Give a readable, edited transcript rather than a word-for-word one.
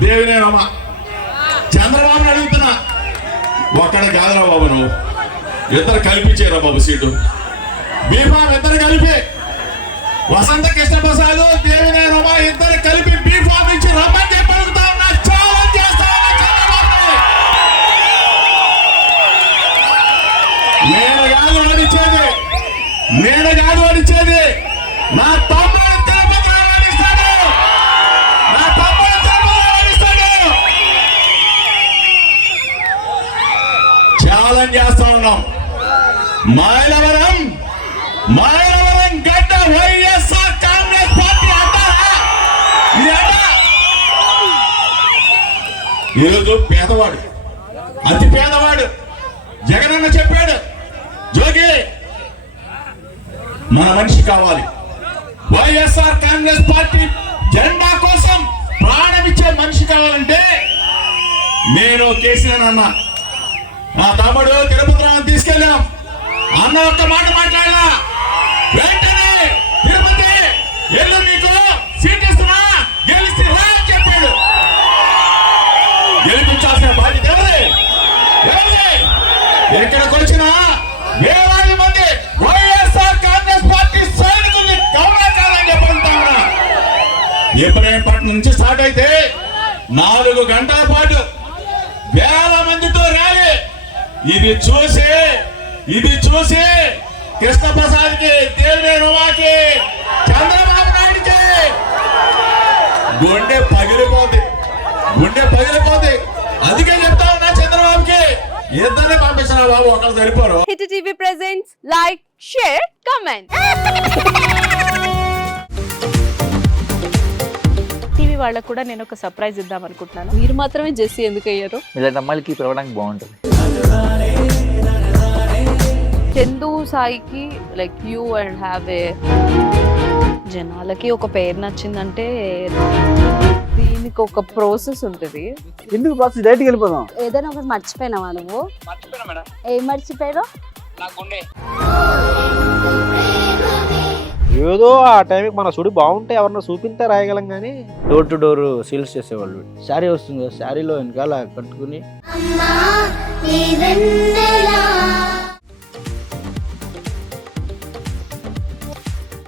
దేవునే రమ చంద్రబాబుని అడుగుతున్నా, ఒక్కడ కాదురా బాబు, నువ్వు ఇద్దరు కల్పించారా బాబు సీటు, బీఫామ్ ఇద్దరు కలిపి, వసంత కృష్ణ ప్రసాద్ దేవినే రమ ఇద్దరు కలిపి బీఫామ్ ఇచ్చి రమ్మని చెప్పి అడుగుతా ఉన్నా. ఛాలెంజ్ చేస్తా ఉన్నా చంద్రబాబుని. నేను కాదు వాడిచ్చేది, నేను కాదు వాడిచ్చేది, నా తమ్ముడు తిరుపతి వాడిస్తాడు, నా తమ్ముడు తిరుపతి వాడిస్తాడు. ఛాలెంజ్ చేస్తా ఉన్నాం. మైలవరం గడ్డ వైఎస్ఆర్ కాంగ్రెస్ పార్టీ అంటారా? ఇది అంటా ఈరోజు పేదవాడు, అతి పేదవాడు జగనన్న చెప్పాడు, జోగి మన మనిషి కావాలి, వైఎస్ఆర్ కాంగ్రెస్ పార్టీ జెండా కోసం ప్రాణం ఇచ్చే మనిషి కావాలంటే నేను కేసీఆర్ అన్న, నా తమ్ముడు తిరుపతి తీసుకెళ్ళాం అన్న, ఒక్క మాట మాట్లాడా, వెంటనే తిరుపతి ఎల్లు నీకు సీట్ ఇస్తున్నా, గెలిచి రా అని చెప్పాడు. గెలిపించాల్సిన బాధ్యత ఎవరిది? ఇక్కడికి వచ్చిన వేలాది మంది వైఎస్ఆర్ కాంగ్రెస్ పార్టీ సైనికుల్ని గౌరవించాలని చెప్పుకుంటా ఉన్నా. ఇబ్రహీంపట్నం నుంచి స్టార్ట్ అయితే 4 గంటల పాటు వేల మందితో ర్యాలీ. ఇది చూసి కృష్ణప్రసాద్ కి, దేవినే రమాకి, చంద్రబాబు నాయుడికి గుండె పగిలిపోతే. అందుకే చెప్తా ఉన్నా చంద్రబాబుకి, ఇద్దరిని పంపించిన బాబు, ఒకరు సరిపోరు. Hit TV presents like, share, comment. TV వాళ్ళకు కూడా నేను ఒక సర్ప్రైజ్ ఇద్దాం అనుకుంటున్నాను. మీరు మాత్రమే జెస్సీ ఎందుకు అయ్యారు? ఇలాంటి అమ్మాయిలకి పిలవడానికి బాగుంటుంది. చందు సాయికి like you and have a, జనాలకి ఒక పేరు నచ్చిందంటే దీనికి ఒక ప్రాసెస్ ఉంటుంది. ఎందుకు ప్రాసెస్? డైరెక్ట్గా వెళ్ళిపోదాం. ఏదైనా ఒకటి మర్చిపోయినావా నువ్వు? ఏం మర్చిపోయావు? ఏదో ఆ టైంకి మన సుడి బాగుంటే ఎవరన్నా చూపిస్తే రాయగలం కానీ డోర్ టు డోర్ సేల్స్ చేసేవాళ్ళు. శారీ వస్తుంది, శారీలో వెనకాల కట్టుకుని